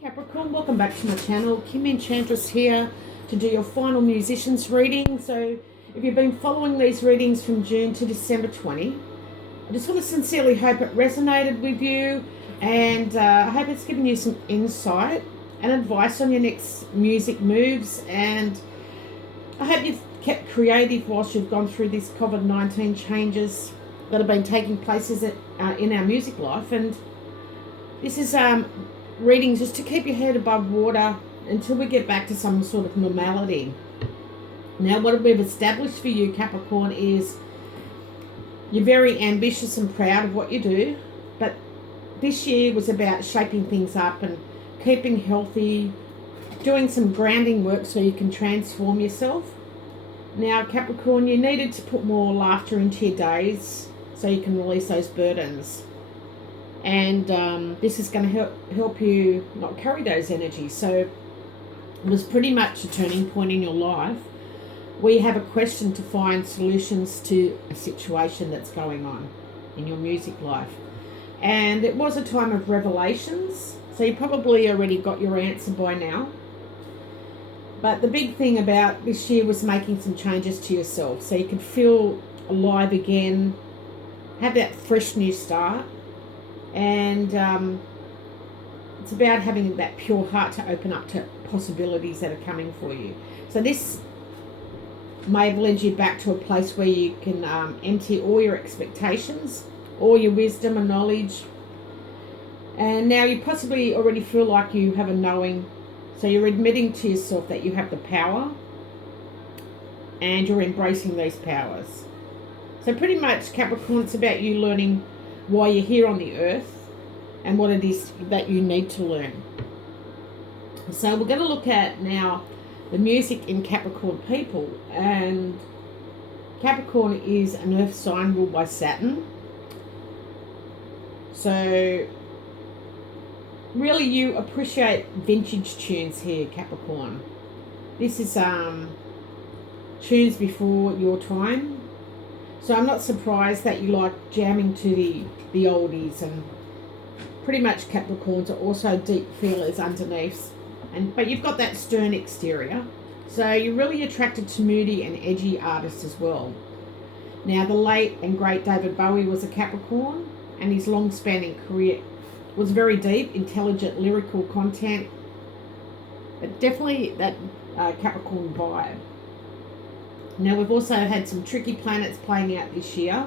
Capricorn, welcome back to my channel. Kim Enchantress here to do your final musicians reading. So if you've been following these readings from June to December 20, I just want to sincerely hope it resonated with you, and I hope it's given you some insight and advice on your next music moves, and I hope you've kept creative whilst you've gone through these COVID-19 changes that have been taking place in our music life. And this is readings just to keep your head above water until we get back to some sort of normality. Now, what we've established for you, Capricorn, is you're very ambitious and proud of what you do, but this year was about shaping things up and keeping healthy, doing some grounding work so you can transform yourself. Now, Capricorn, you needed to put more laughter into your days so you can release those burdens. And this is going to help you not carry those energies. So it was pretty much a turning point in your life where you have a question to find solutions to a situation that's going on in your music life. And it was a time of revelations, so you probably already got your answer by now. But the big thing about this year was making some changes to yourself so you could feel alive again, have that fresh new start. And it's about having that pure heart to open up to possibilities that are coming for you. So this may have led you back to a place where you can empty all your expectations, all your wisdom and knowledge. And now you possibly already feel like you have a knowing. So you're admitting to yourself that you have the power and you're embracing these powers. So pretty much, Capricorn, it's about you learning why you're here on the earth and what it is that you need to learn. So we're going to look at now the music in Capricorn people. And Capricorn is an earth sign ruled by Saturn. So really you appreciate vintage tunes here, Capricorn. This is tunes before your time. So I'm not surprised that you like jamming to the oldies, and pretty much Capricorns are also deep feelers underneath. But you've got that stern exterior. So you're really attracted to moody and edgy artists as well. Now, the late and great David Bowie was a Capricorn, and his long-spanning career was very deep, intelligent, lyrical content, but definitely that Capricorn vibe. Now, we've also had some tricky planets playing out this year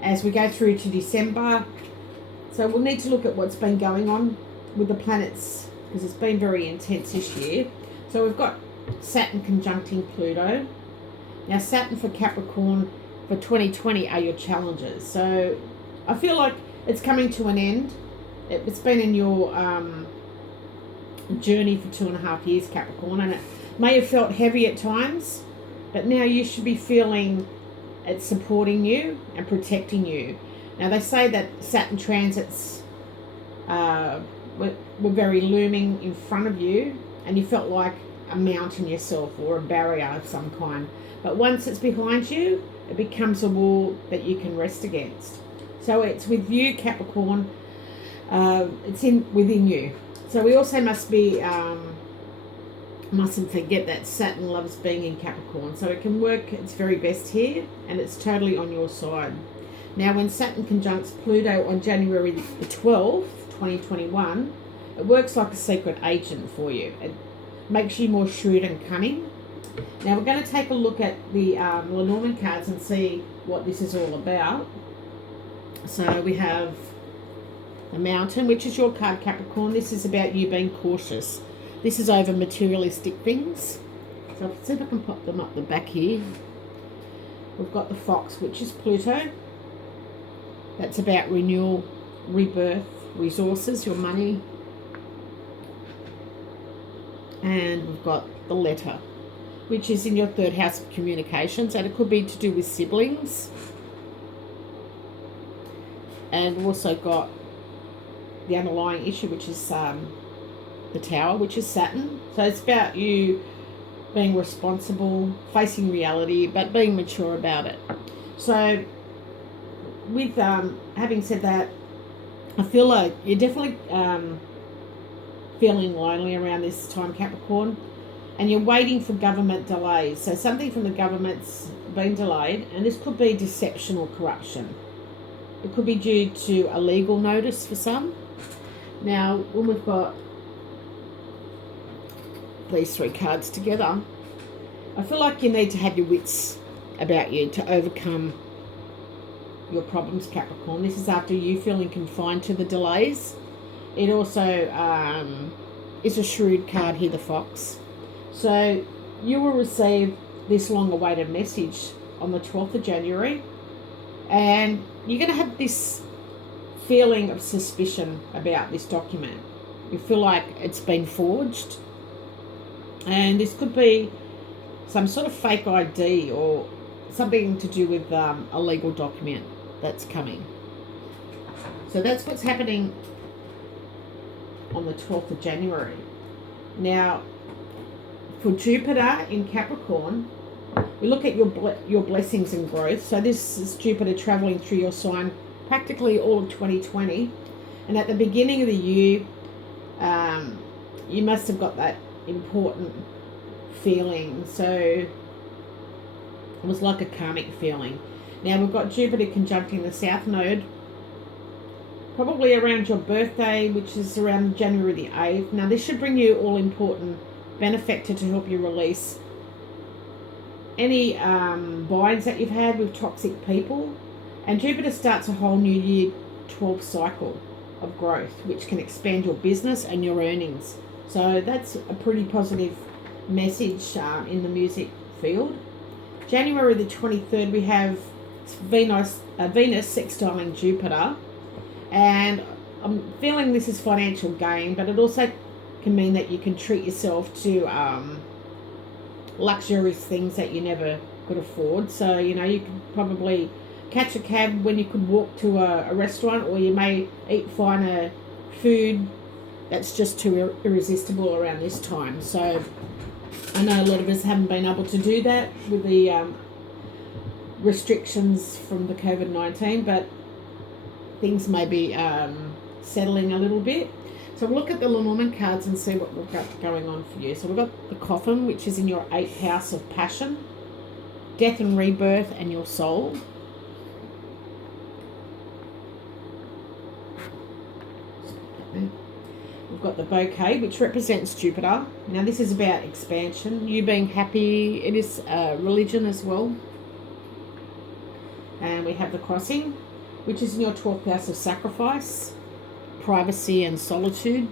as we go through to December. So we'll need to look at what's been going on with the planets because it's been very intense this year. So we've got Saturn conjuncting Pluto. Now, Saturn for Capricorn for 2020 are your challenges. So I feel like it's coming to an end. It's been in your journey for 2.5 years, Capricorn, and it may have felt heavy at times, but now you should be feeling it's supporting you and protecting you. Now, they say that Saturn transits were very looming in front of you, and you felt like a mountain yourself or a barrier of some kind. But once it's behind you, it becomes a wall that you can rest against. So it's with you, Capricorn. It's within you. So we also mustn't forget that Saturn loves being in Capricorn, so it can work its very best here, and it's totally on your side. Now, when Saturn conjuncts Pluto on January the 12th, 2021, it works like a secret agent for you. It makes you more shrewd and cunning. Now, we're going to take a look at the Lenormand cards and see what this is all about. So we have the Mountain, which is your card, Capricorn. This is about you being cautious. This is over materialistic things. So I'll see if I can pop them up the back here. We've got the Fox, which is Pluto. That's about renewal, rebirth, resources, your money. And we've got the Letter, which is in your third house of communications, and it could be to do with siblings. And we've also got the underlying issue, which is the Tower, which is Saturn. So it's about you being responsible, facing reality, but being mature about it. So with having said that, I feel like you're definitely feeling lonely around this time, Capricorn, and you're waiting for government delays. So something from the government's been delayed, and this could be deception or corruption. It could be due to a legal notice for some. Now, when we've got these three cards together, I feel like you need to have your wits about you to overcome your problems, Capricorn. This is after you feeling confined to the delays. It also is a shrewd card here, the Fox. So you will receive this long-awaited message on the 12th of January, and you're going to have this feeling of suspicion about this document. You feel like it's been forged, and this could be some sort of fake ID or something to do with a legal document that's coming. So that's what's happening on the 12th of January. Now, for Jupiter in Capricorn, we look at your blessings and growth. So this is Jupiter traveling through your sign practically all of 2020. And at the beginning of the year, you must have got that important feeling. So it was like a karmic feeling. Now we've got Jupiter conjuncting the South Node, probably around your birthday, which is around January the 8th. Now this should bring you all important benefactor to help you release any binds that you've had with toxic people. And Jupiter starts a whole new year 12 cycle of growth, which can expand your business and your earnings. So that's a pretty positive message in the music field. January the 23rd, we have Venus sextiling Jupiter, and I'm feeling this is financial gain, but it also can mean that you can treat yourself to luxurious things that you never could afford. So, you know, you could probably catch a cab when you could walk to a restaurant, or you may eat finer food that's just too irresistible around this time. So I know a lot of us haven't been able to do that with the restrictions from the COVID-19, but things may be settling a little bit. So we'll look at the Lenormand cards and see what we've got going on for you. So we've got the Coffin, which is in your 8th house of passion, death and rebirth, and your soul. We've got the Bouquet, which represents Jupiter. Now this is about expansion, you being happy. It is religion as well. And we have the Crossing, which is in your 12th house of sacrifice, privacy and solitude.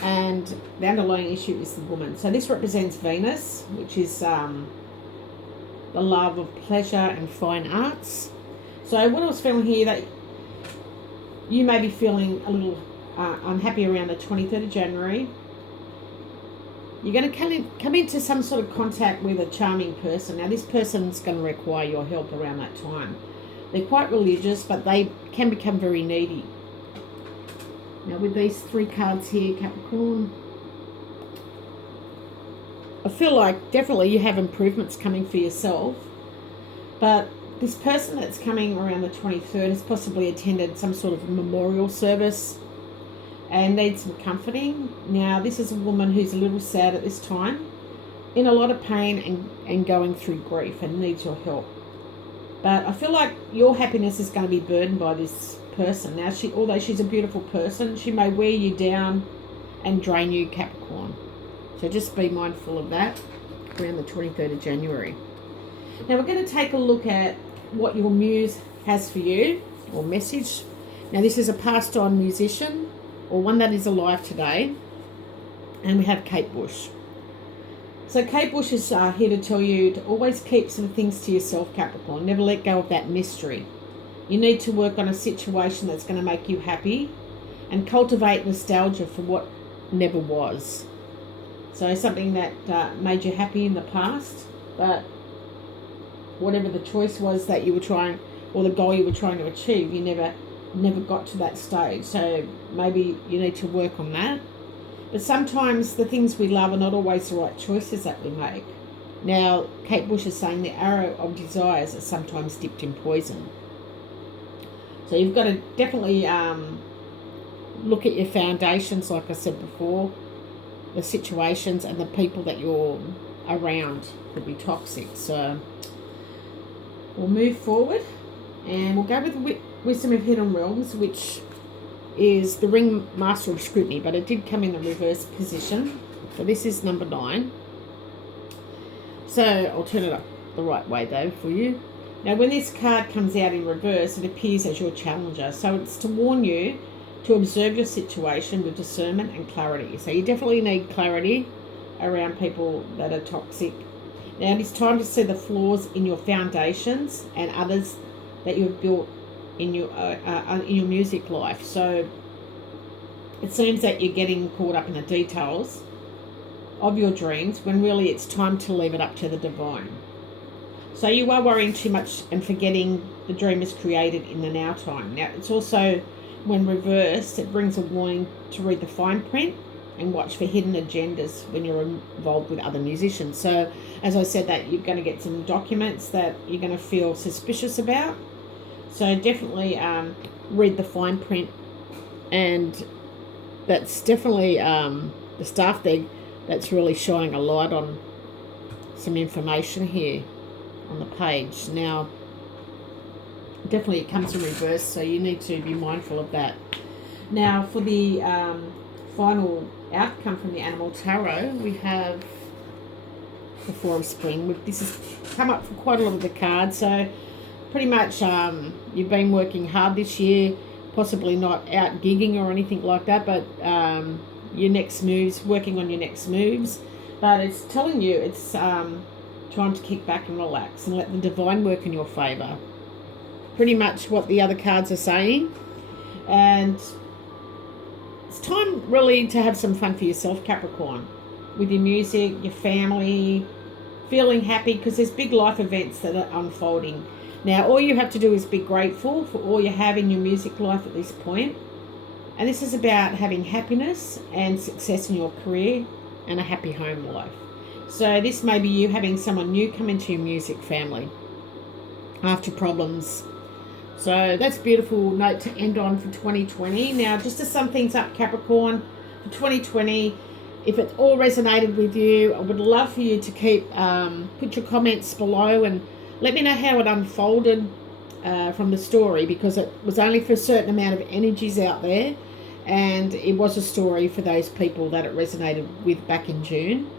And the underlying issue is the woman. So this represents Venus, which is the love of pleasure and fine arts. So what I was feeling here, that you may be feeling a little unhappy around the 23rd of January. You're going to come into some sort of contact with a charming person. Now this person's going to require your help around that time. They're quite religious, but they can become very needy. Now with these three cards here, Capricorn, I feel like definitely you have improvements coming for yourself, but this person that's coming around the 23rd has possibly attended some sort of memorial service and needs some comforting. Now this is a woman who's a little sad at this time, in a lot of pain and going through grief, and needs your help. But I feel like your happiness is going to be burdened by this person. Now although she's a beautiful person, she may wear you down and drain you, Capricorn. So just be mindful of that around the 23rd of January. Now we're going to take a look at what your muse has for you, or message. Now this is a passed on musician, or one that is alive today. And we have Kate Bush. So Kate Bush is here to tell you to always keep some things to yourself, Capricorn. Never let go of that mystery. You need to work on a situation that's going to make you happy, and cultivate nostalgia for what never was. So something that made you happy in the past, but whatever the choice was that you were trying, or the goal you were trying to achieve, you never got to that stage. So maybe you need to work on that. But sometimes the things we love are not always the right choices that we make. Now, Kate Bush is saying the arrow of desires is sometimes dipped in poison. So you've got to definitely look at your foundations, like I said before, the situations and the people that you're around could be toxic. So we'll move forward and we'll go with the Wisdom of Hidden Realms, which is the Ring Master of Scrutiny, but it did come in a reverse position. So this is number 9. So I'll turn it up the right way though for you. Now when this card comes out in reverse, it appears as your challenger. So it's to warn you to observe your situation with discernment and clarity. So you definitely need clarity around people that are toxic. Now it's time to see the flaws in your foundations and others that you've built in your music life. So it seems that you're getting caught up in the details of your dreams when really it's time to leave it up to the divine. So you are worrying too much and forgetting the dream is created in the now time. Now it's also, when reversed, it brings a warning to read the fine print and watch for hidden agendas when you're involved with other musicians. So as I said, that you're going to get some documents that you're going to feel suspicious about. So definitely read the fine print, and that's definitely the staff there that's really shining a light on some information here on the page. Now definitely it comes in reverse, so you need to be mindful of that. Now for the final outcome from the Animal Tarot, we have the Four of Spring. This has come up for quite a lot of the cards. So pretty much you've been working hard this year, possibly not out gigging or anything like that, but your next moves, working on your next moves. But it's telling you it's time to kick back and relax and let the divine work in your favour. Pretty much what the other cards are saying. And it's time really to have some fun for yourself, Capricorn, with your music, your family, feeling happy, because there's big life events that are unfolding. Now, all you have to do is be grateful for all you have in your music life at this point. And this is about having happiness and success in your career and a happy home life. So this may be you having someone new come into your music family after problems. So that's a beautiful note to end on for 2020. Now, just to sum things up, Capricorn, for 2020, if it all resonated with you, I would love for you to keep put your comments below and let me know how it unfolded from the story, because it was only for a certain amount of energies out there, and it was a story for those people that it resonated with back in June.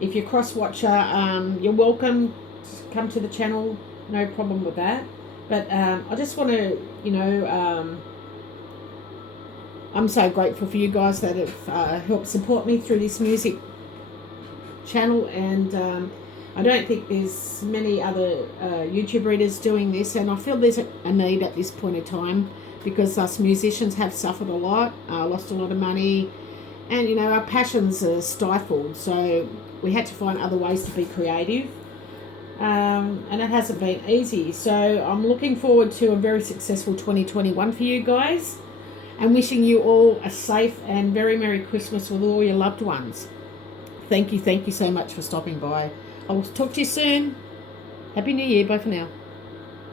If you're a cross-watcher, you're welcome to come to the channel, no problem with that. But I just want to, I'm so grateful for you guys that have helped support me through this music channel, and I don't think there's many other YouTube readers doing this, and I feel there's a need at this point in time, because us musicians have suffered a lot, lost a lot of money, and our passions are stifled, so we had to find other ways to be creative, and it hasn't been easy. So I'm looking forward to a very successful 2021 for you guys, and wishing you all a safe and very Merry Christmas with all your loved ones. Thank you so much for stopping by. I will talk to you soon. Happy New Year. Bye for now.